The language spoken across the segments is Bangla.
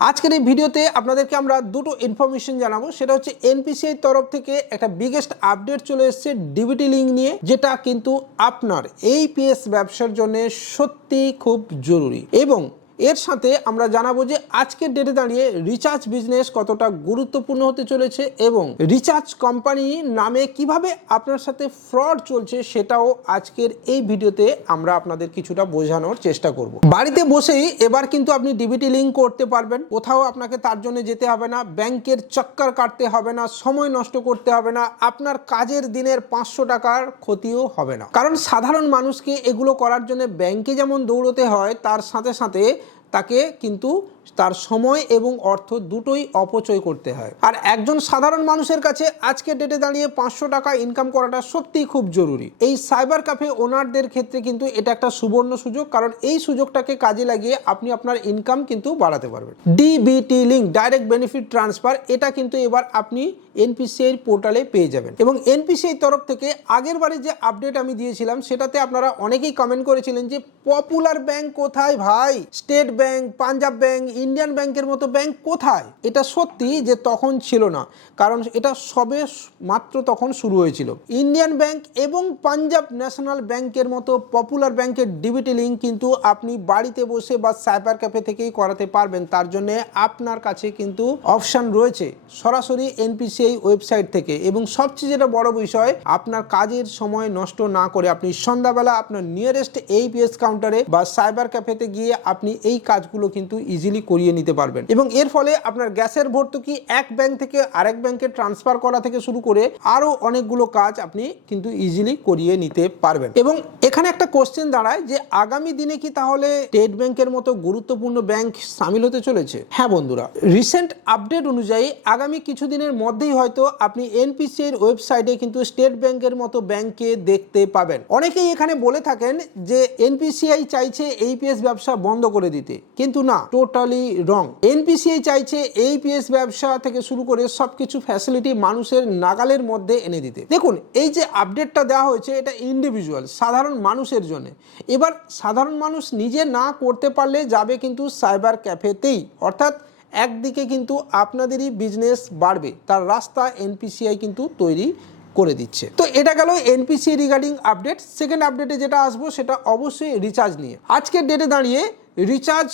আজকের এই ভিডিওতে আপনাদেরকে আমরা দুটো ইনফরমেশন জানাবো। সেটা হচ্ছে এনপিসিআই তরফ থেকে একটা বিগেস্ট আপডেট চলে এসেছে ডিবিটি লিঙ্ক নিয়ে, যেটা কিন্তু আপনার এইপিএস ব্যবসার জন্য সত্যি খুব জরুরি। এবং এর সাথে আমরা জানাবো যে আজকের ডেটে দাঁড়িয়ে রিচার্জ বিজনেস কতটা গুরুত্বপূর্ণ হতে চলেছে এবং রিচার্জ কোম্পানি নামে কিভাবে আপনার সাথে ফ্রড চলছে সেটাও আজকের এই ভিডিওতে আমরা আপনাদের কিছুটা বোঝানোর চেষ্টা করব। বাড়িতে বসেই এবার কিন্তু আপনি ডিবিটি লিঙ্ক করতে পারবেন। কোথাও আপনাকে তার জন্য যেতে হবে না, ব্যাংকের চক্কর কাটতে হবে না, সময় নষ্ট করতে হবে না, আপনার কাজের দিনের 500 টাকার ক্ষতিও হবে না। কারণ সাধারণ মানুষকে এগুলো করার জন্য ব্যাংকে যেমন দৌড়তে হয়, তার সাথে সাথে তাকে কিন্তু তার সময় এবং অর্থ দুটোই অপচয় করতে হয়। আর একজন সাধারণ মানুষের কাছে আজকের ডেটে দাঁড়িয়ে 500 টাকা ইনকাম করাটা সত্যিই খুব জরুরি। এই সাইবার ক্যাফে ওনারদের ক্ষেত্রে কিন্তু এটা একটা সুবর্ণ সুযোগ, কারণ এই সুযোগটাকে কাজে লাগিয়ে আপনি আপনার ইনকাম কিন্তু বাড়াতে পারবেন। DBT link, direct benefit transfer, এটা কিন্তু এবার আপনি এনপিসিআই পোর্টালে পেয়ে যাবেন। এবং এনপিসিআই তরফ থেকে আগের বারে যে আপডেট আমি দিয়েছিলাম সেটাতে আপনারা অনেকেই কমেন্ট করেছিলেন যে পপুলার ব্যাংক কোথায় ভাই, state bank, Punjab bank, Indian ব্যাংকের মতো ব্যাংক কোথায়। এটা সত্যি যে তখন ছিল না, কারণ এটা সবে মাত্র তখন শুরু হয়েছিল। ইন্ডিয়ান ব্যাংক এবং পাঞ্জাব ন্যাশনাল ব্যাংকের মতো পপুলার ব্যাংকের ডিবিটি লিঙ্ক কিন্তু আপনি বাড়িতে বসে বা সাইবার ক্যাফে থেকেই করাতে পারবেন। তার জন্য আপনার কাছে কিন্তু অপশন রয়েছে সরাসরি এনপিসিআই ওয়েবসাইট থেকে। এবং সবচেয়ে যেটা বড় বিষয়, আপনার কাজের সময় নষ্ট না করে আপনি সন্ধ্যাবেলা আপনার নিয়ারেস্ট এইপিএস কাউন্টারে বা সাইবার ক্যাফেতে গিয়ে আপনি এই কাজগুলো কিন্তু ইজিলি করিয়ে নিতে পারবেন। এবং এর ফলে আপনার গ্যাসের ভর্তুকি এক ব্যাংক থেকে আরেক ব্যাংকে ট্রান্সফার করা থেকে শুরু করে আরো অনেকগুলো কাজ আপনি কিন্তু ইজিলি করিয়ে নিতে পারবেন। এবং এখানে একটা কোশ্চেন দাঁড়ায় যে আগামী দিনে কি তাহলে স্টেট ব্যাংকের মতো গুরুত্বপূর্ণ ব্যাংক সামিল হতে চলেছে? হ্যাঁ বন্ধুরা, রিসেন্ট আপডেট অনুযায়ী আগামী কিছুদিনের মধ্যেই হয়তো আপনি এনপিসিআই এর ওয়েবসাইটে কিন্তু স্টেট ব্যাংকের মতো ব্যাংকে দেখতে পাবেন। অনেকেই এখানে বলে থাকেন যে এনপিসিআই চাইছে এইপিএস ব্যবসা বন্ধ করে দিতে, কিন্তু না, টোটালি রং। এনপিসিআই চাইছে এইপিএস ব্যবসা থেকে শুরু করে সবকিছু ফ্যাসিলিটি মানুষের নাগালের মধ্যে এনে দিতে। দেখুন, এই যে আপডেটটা দেওয়া হয়েছে এটা ইন্ডিভিজুয়াল, সাধারণ মানুষের জন্য। এবার সাধারণ মানুষ নিজে না করতে পারলে যাবে কিন্তু সাইবার ক্যাফেতেই, অর্থাৎ একদিকে কিন্তু আপনাদেরই বিজনেস বাড়বে, তার রাস্তা এনপিসিআই কিন্তু তৈরি করে দিচ্ছে। তো এটা গেল এনপিসিআই রিগার্ডিং আপডেট। সেকেন্ড আপডেটে যেটা আসবো সেটা অবশ্যই রিচার্জ নিয়ে। আজকের ডেটে দাঁড়িয়ে রিচার্জ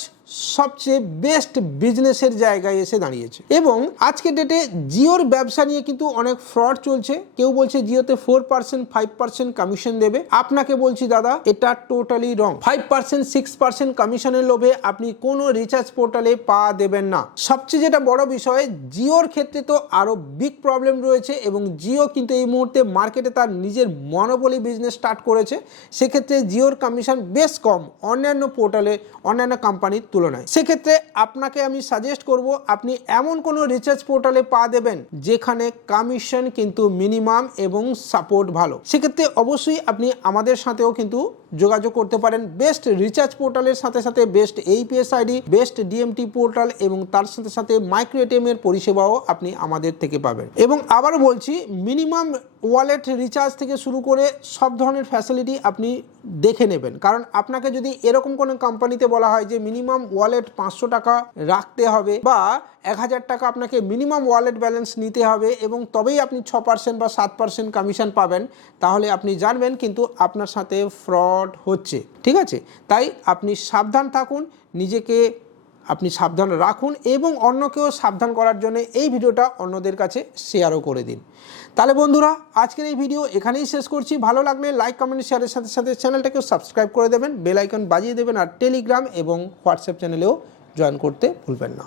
সবচেয়ে বেস্ট বিজনেসের জায়গায় এসে দাঁড়িয়েছে। এবং আজকের ডেটে জিওর ব্যবসা নিয়ে কিন্তু অনেক ফ্রড চলছে। কেউ বলছে জিওতে 4%, 5% কমিশন দেবে। আপনাকে বলছি দাদা, এটা টোটালি রং। 5%, 6% কমিশনের লোভে আপনি কোনো রিচার্জ পোর্টালে পা দেবেন না। সবচেয়ে যেটা বড় বিষয়, জিওর ক্ষেত্রে তো আরো বিগ প্রবলেম রয়েছে। এবং জিও কিন্তু এই মুহূর্তে মার্কেটে তার নিজের মনোপলি বিজনেস স্টার্ট করেছে। সেক্ষেত্রে জিওর কমিশন বেশ কম অন্যান্য পোর্টালে, অন্যান্য কোম্পানির তুলনায়। সেক্ষেত্রে আপনাকে আমি সাজেস্ট করব আপনি এমন কোনো রিচার্জ পোর্টালে পা দেবেন যেখানে কমিশন কিন্তু মিনিমাম এবং সাপোর্ট ভালো। সেক্ষেত্রে অবশ্যই আপনি আমাদের সাথেও কিন্তু যোগাযোগ করতে পারেন। বেস্ট রিচার্জ পোর্টালের সাথে সাথে best AEPS ID, best DMT portal এবং তার সাথে সাথে মাইক্রো এটিএম এর পরিষেবাও আপনি আমাদের থেকে পাবেন। এবং আবারও বলছি, মিনিমাম ওয়ালেট রিচার্জ থেকে শুরু করে সব ধরনের ফ্যাসিলিটি আপনি দেখে নেবেন। কারণ আপনাকে যদি এরকম কোনো কোম্পানিতে বলা হয় যে মিনিমাম ওয়ালেট 500 টাকা রাখতে হবে বা 1000 টাকা আপনাকে মিনিমাম ওয়ালেট ব্যালেন্স নিতে হবে এবং তবেই আপনি 6% বা 7% কমিশন পাবেন, তাহলে আপনি জানবেন কিন্তু আপনার সাথে ফ্রড হচ্ছে। ঠিক আছে, তাই আপনি সাবধান থাকুন, নিজেকে আপনি সাবধান রাখুন এবং অন্যকেও সাবধান করার জন্য এই ভিডিওটা অন্যদের কাছে শেয়ারও করে দিন। তাহলে বন্ধুরা, আজকের এই ভিডিও এখানেই শেষ করছি। ভালো লাগলে লাইক, কমেন্ট, শেয়ারের সাথে সাথে চ্যানেলটাকেও সাবস্ক্রাইব করে দেবেন, বেল আইকন বাজিয়ে দেবেন, আর টেলিগ্রাম এবং হোয়াটসঅ্যাপ চ্যানেলেও জয়েন করতে ভুলবেন না।